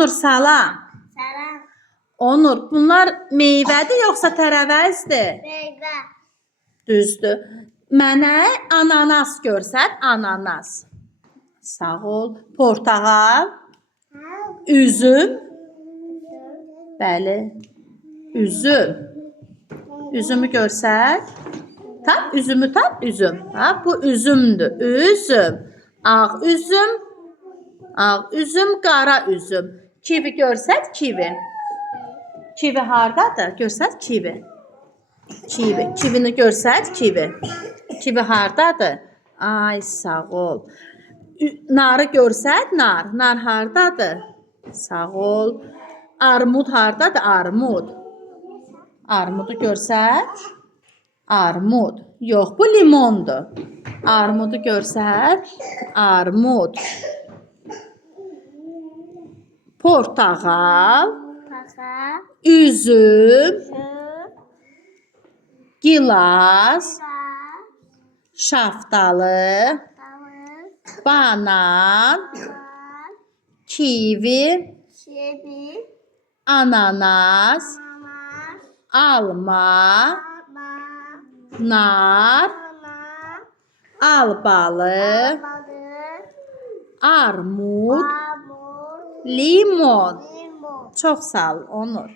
Onur salam. Salam. Onur, bunlar meyvədir yoxsa tərəvəzdir? Meyvə. Düzdür. Mənə ananas görsət, ananas. Sağ ol. Portağal, üzüm. Bəli. Üzüm. Üzümü görsət. Tap, üzümü tap, üzüm. Ha, bu üzümdür. Üzüm. Ağ üzüm. Ağ üzüm, qara üzüm. Kivi görsət, kivi. Kivi hardadır? Görsət, kivi. Kivi. Kivini görsət, kivi. Kivi hardadır? Ay, sağ ol. Narı görsət, nar. Nar hardadır? Sağ ol. Armud hardadır? Armud. Armudu görsət. Armud. Yox, bu limondur. Armudu görsət. Armud. Portağal. Paxa. Üzüm. Şu. Gilas. Gaz. Şaftalı. Tavuk. Banan. Var. Kivi. Şebi. Ananas. Mama. Alma. Baba. Nar. Mama. Albalı. Balık. Armud. Hamur. Limon. Limon. Çox sağ ol, Onur.